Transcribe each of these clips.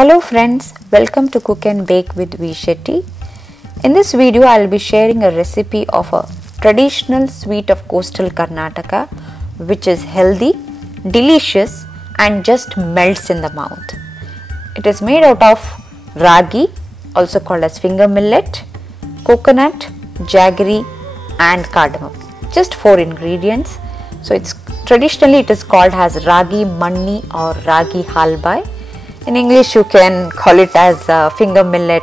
Hello friends, welcome to Cook and Bake with V. Shetty. In this video, I will be sharing a recipe of a traditional sweet of coastal Karnataka which is healthy, delicious and just melts in the mouth. It is made out of ragi, also called as finger millet, coconut, jaggery and cardamom. Just 4 ingredients. So traditionally it is called as ragi manni or ragi halbai. In English you can call it as finger millet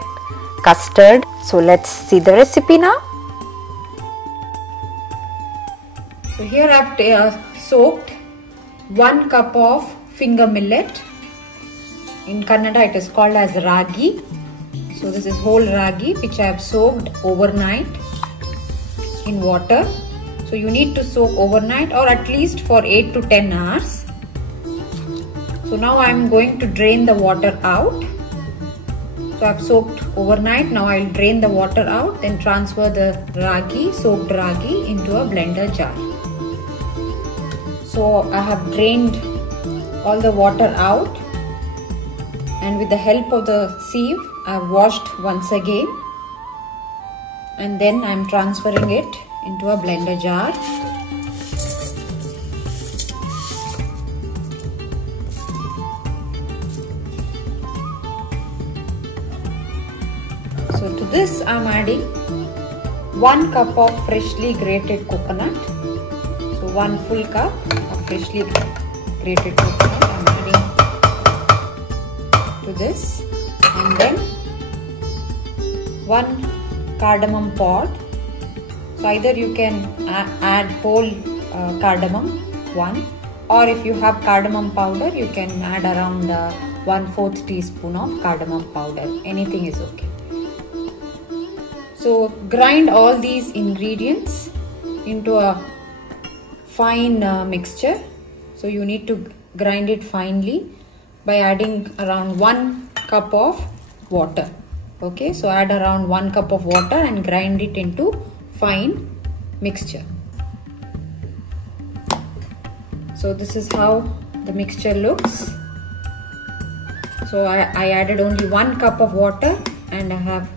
custard. So let's see the recipe now. So here I have soaked 1 cup of finger millet. In Kannada it is called as ragi. So this is whole ragi which I have soaked overnight in water. So you need to soak overnight or at least for 8 to 10 hours. So now I am going to drain the water out. So I have soaked overnight. Now I will drain the water out, then transfer the ragi, soaked ragi into a blender jar. So I have drained all the water out, and with the help of the sieve I have washed once again, and then I am transferring it into a blender jar. So to this I am adding 1 cup of freshly grated coconut. So 1 full cup of freshly grated coconut I am adding to this, and then 1 cardamom pod. So either you can add whole cardamom 1, or if you have cardamom powder you can add around 1/4 teaspoon of cardamom powder. Anything is okay. So grind all these ingredients into a fine mixture. So you need to grind it finely by adding around 1 cup of water. Okay, so add around 1 cup of water and grind it into fine mixture. So this is how the mixture looks. So I added only 1 cup of water and I have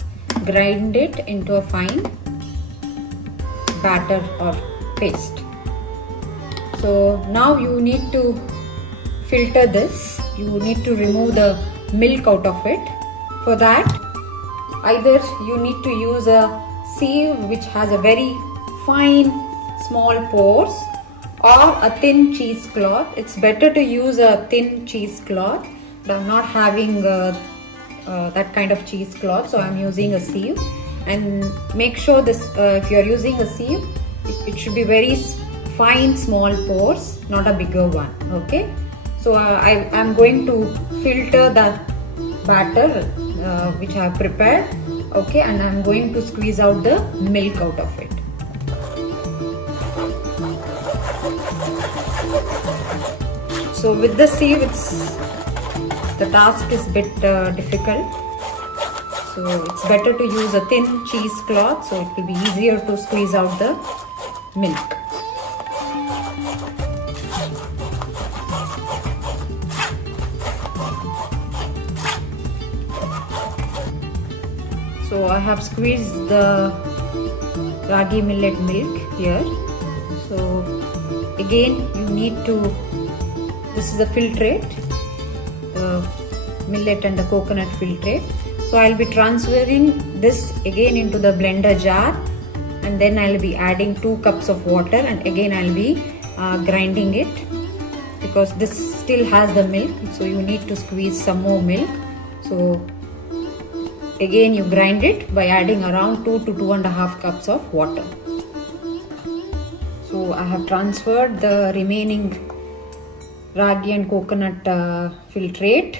grind it into a fine batter or paste. So now you need to filter this. You need to remove the milk out of it. For that, either you need to use a sieve which has a very fine small pores, or a thin cheesecloth. It's better to use a thin cheesecloth, but I'm not having that kind of cheesecloth, so I'm using a sieve. And make sure this if you are using a sieve, it should be very fine small pores, not a bigger one. Okay, so I am going to filter the batter which I have prepared. Okay, and I am going to squeeze out the milk out of it. So with the sieve the task is a bit difficult, so it's better to use a thin cheesecloth, so it will be easier to squeeze out the milk. So I have squeezed the ragi millet milk here. So again you need to, this is the filtrate, the millet and the coconut filtrate. So I'll be transferring this again into the blender jar, and then I'll be adding 2 cups of water, and again I'll be grinding it, because this still has the milk, so you need to squeeze some more milk. So again you grind it by adding around 2 to 2.5 cups of water. So I have transferred the remaining ragi and coconut filtrate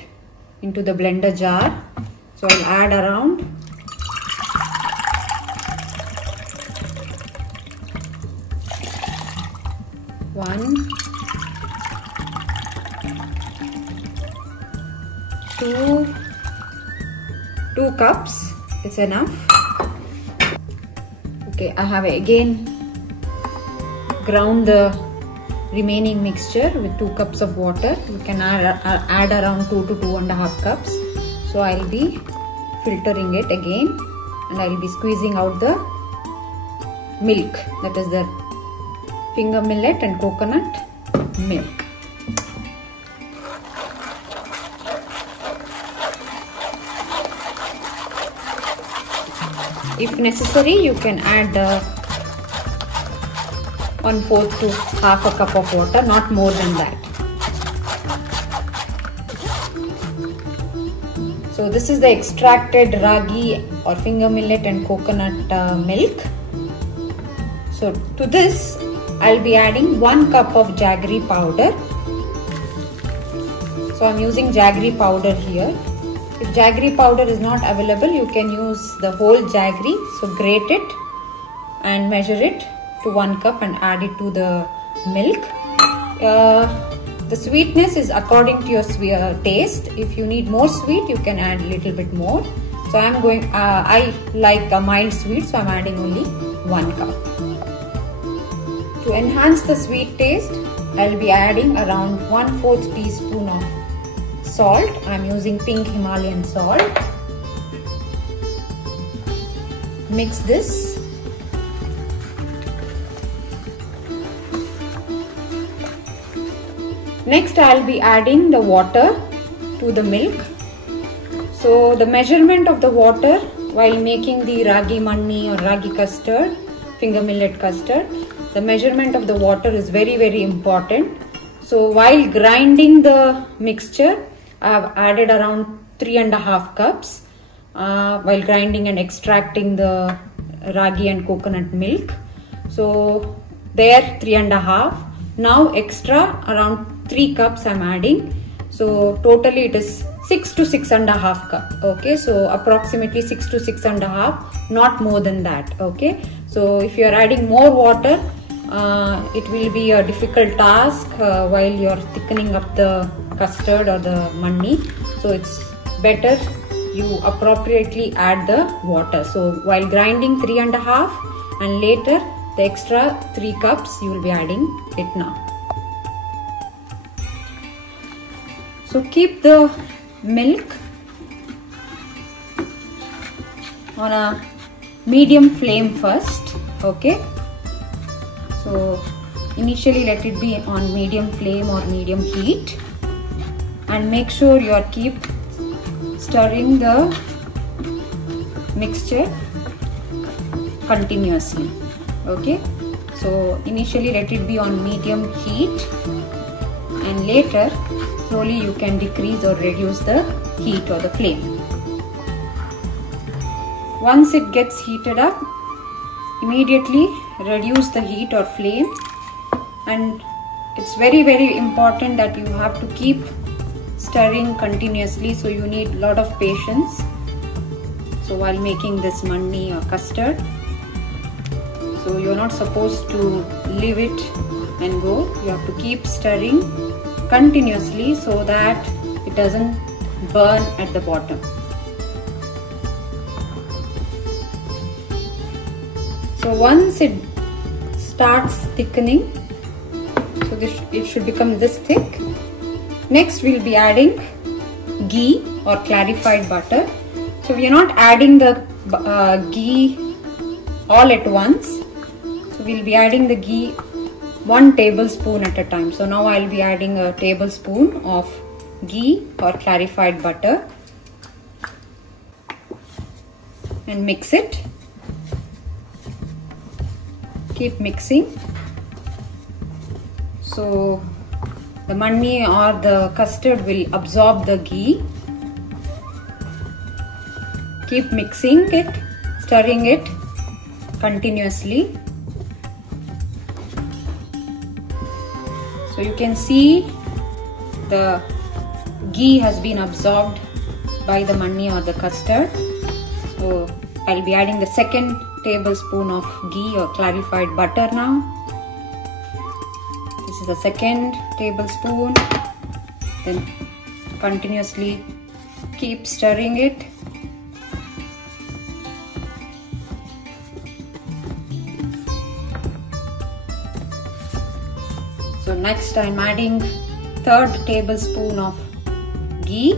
into the blender jar. So I'll add around 1, 2 cups. It's enough. Okay, I have again ground the remaining mixture with 2 cups of water. You can add around 2 to 2.5 cups. So I'll be filtering it again and I'll be squeezing out the milk, that is the finger millet and coconut milk. If necessary, you can add 1/4 to half a cup of water, not more than that. So this is the extracted ragi or finger millet and coconut milk. So to this, I'll be adding 1 cup of jaggery powder. So I'm using jaggery powder here. If jaggery powder is not available, you can use the whole jaggery. So grate it and measure it to 1 cup and add it to the milk. The sweetness is according to your taste. If you need more sweet, you can add a little bit more. So I like a mild sweet, so I'm adding only 1 cup. To enhance the sweet taste, I'll be adding around 1/4 teaspoon of salt. I'm using pink Himalayan salt. Mix this. Next, I'll be adding the water to the milk. So the measurement of the water while making the ragi manni or ragi custard, finger millet custard, the measurement of the water is very, very important. So while grinding the mixture, I have added around 3.5 cups while grinding and extracting the ragi and coconut milk. So there 3.5. Now extra around 3 cups I'm adding. So totally it is 6 to 6.5 cup. Okay, so approximately 6 to 6.5, not more than that. Okay, so if you are adding more water, it will be a difficult task while you are thickening up the custard or the manni. So it's better you appropriately add the water. So while grinding 3.5 and later the extra 3 cups you will be adding it now. So keep the milk on a medium flame first. Okay, so initially let it be on medium flame or medium heat and make sure you are keep stirring the mixture continuously. Okay, so initially let it be on medium heat and later slowly you can decrease or reduce the heat or the flame. Once it gets heated up, immediately reduce the heat or flame, and it's very, very important that you have to keep stirring continuously. So you need a lot of patience. So while making this manni or custard, so you're not supposed to leave it and go. You have to keep stirring continuously so that it doesn't burn at the bottom. So once it starts thickening, so it should become this thick. Next we'll be adding ghee or clarified butter. So we are not adding the ghee all at once. So we'll be adding the ghee 1 tablespoon at a time. So now I'll be adding a tablespoon of ghee or clarified butter and mix it. Keep mixing. So the manni or the custard will absorb the ghee. Keep mixing it, stirring it continuously. So you can see the ghee has been absorbed by the manni or the custard. So I'll be adding the 2nd tablespoon of ghee or clarified butter now. This is the 2nd tablespoon. Then continuously keep stirring it. So next I'm adding 3rd tablespoon of ghee.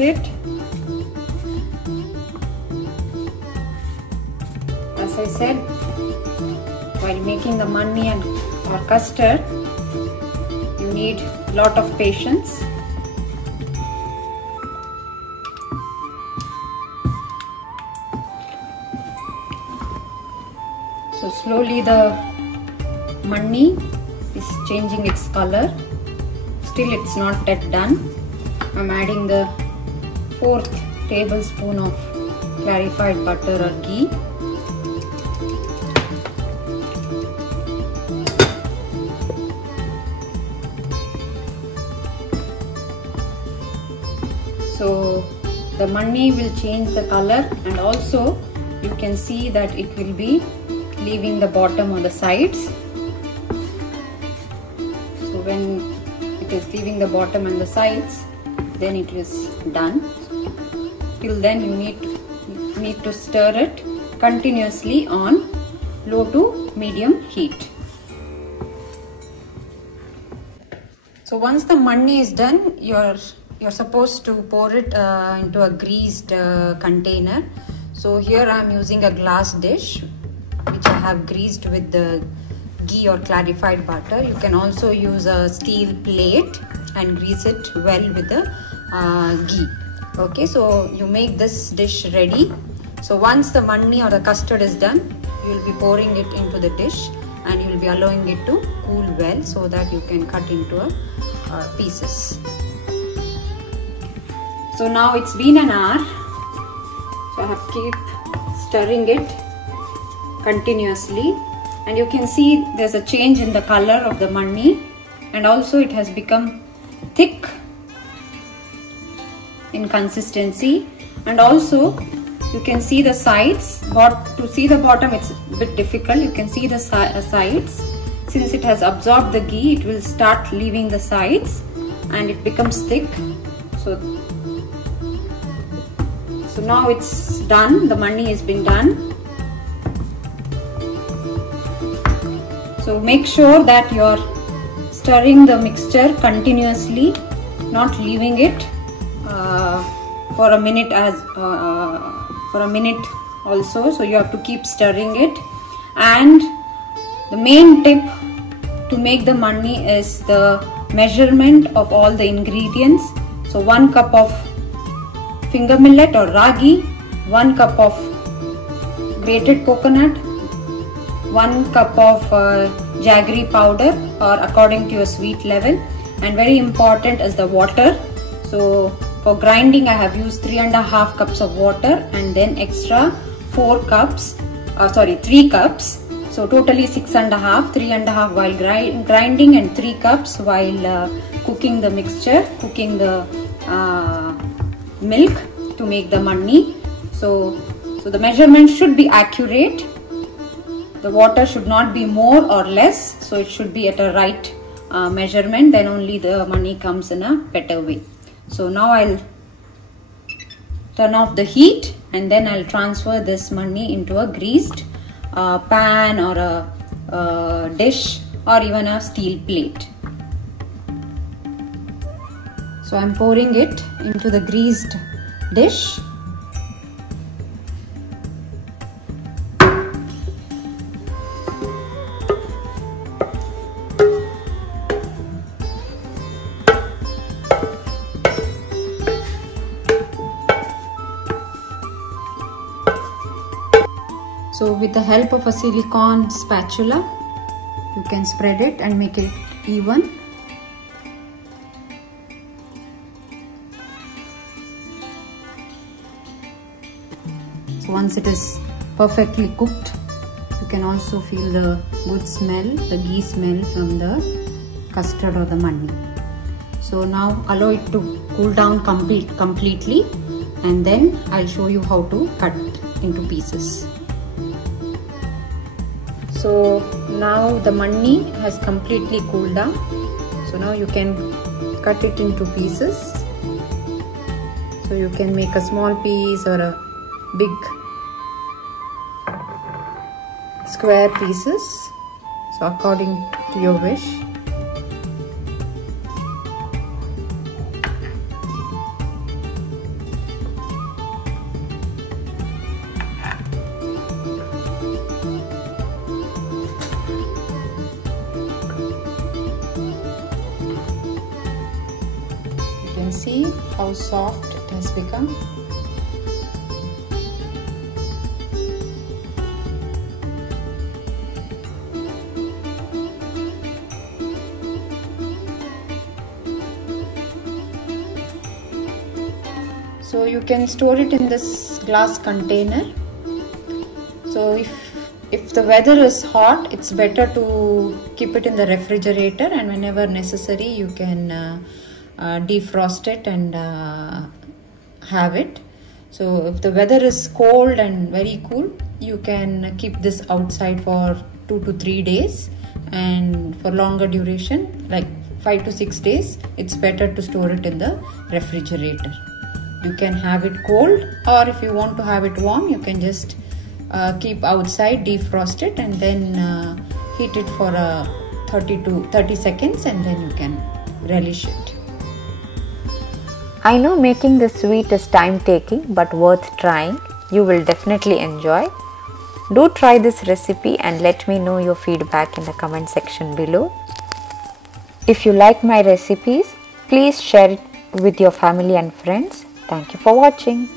it. As I said, while making the manni and or custard, you need a lot of patience. So slowly the manni is changing its color. Still it's not yet done. I'm adding the 4th tablespoon of clarified butter or ghee. So the manni will change the color, and also you can see that it will be leaving the bottom or the sides. So when it is leaving the bottom and the sides, then it is done. Till then you need to stir it continuously on low to medium heat. So once the manni is done, you're supposed to pour it into a greased container. So here I am using a glass dish which I have greased with the ghee or clarified butter. You can also use a steel plate and grease it well with the ghee. Okay, so you make this dish ready. So once the manni or the custard is done, you will be pouring it into the dish and you will be allowing it to cool well so that you can cut into pieces. So now it's been an hour. So I have keep stirring it continuously, and you can see there's a change in the color of the manni, and also it has become thick in consistency, and also you can see the sides. But to see the bottom it's a bit difficult. You can see the sides. Since it has absorbed the ghee, it will start leaving the sides and it becomes thick. So now it's done. The manni has been done. So make sure that you're stirring the mixture continuously, not leaving it for a minute also. So you have to keep stirring it. And the main tip to make the manni is the measurement of all the ingredients. So 1 cup of finger millet or ragi, 1 cup of grated coconut, 1 cup of jaggery powder or according to your sweet level, and very important is the water. So for grinding I have used 3.5 cups of water and then extra 3 cups. So totally 6.5, 3.5 while grinding and 3 cups while cooking the mixture, cooking the milk to make the manni. So the measurement should be accurate. The water should not be more or less, so it should be at a right measurement, then only the manni comes in a better way. So now I'll turn off the heat and then I'll transfer this manni into a greased pan or a dish or even a steel plate. So I'm pouring it into the greased dish. So with the help of a silicone spatula, you can spread it and make it even. So once it is perfectly cooked, you can also feel the good smell, the ghee smell from the custard or the manni. So now allow it to cool down completely, and then I'll show you how to cut into pieces. So now the manni has completely cooled down. So now you can cut it into pieces. So you can make a small piece or a big square pieces. So according to your wish. can see how soft it has become. So you can store it in this glass container. So if the weather is hot, it's better to keep it in the refrigerator, and whenever necessary you can defrost it and have it. So if the weather is cold and very cool, you can keep this outside for 2 to 3 days, and for longer duration like 5 to 6 days, it's better to store it in the refrigerator. You can have it cold, or if you want to have it warm, you can just keep outside, defrost it, and then heat it for 30 seconds, and then you can relish it. I know making this sweet is time taking but worth trying. You will definitely enjoy. Do try this recipe and let me know your feedback in the comment section below. If you like my recipes, please share it with your family and friends. Thank you for watching.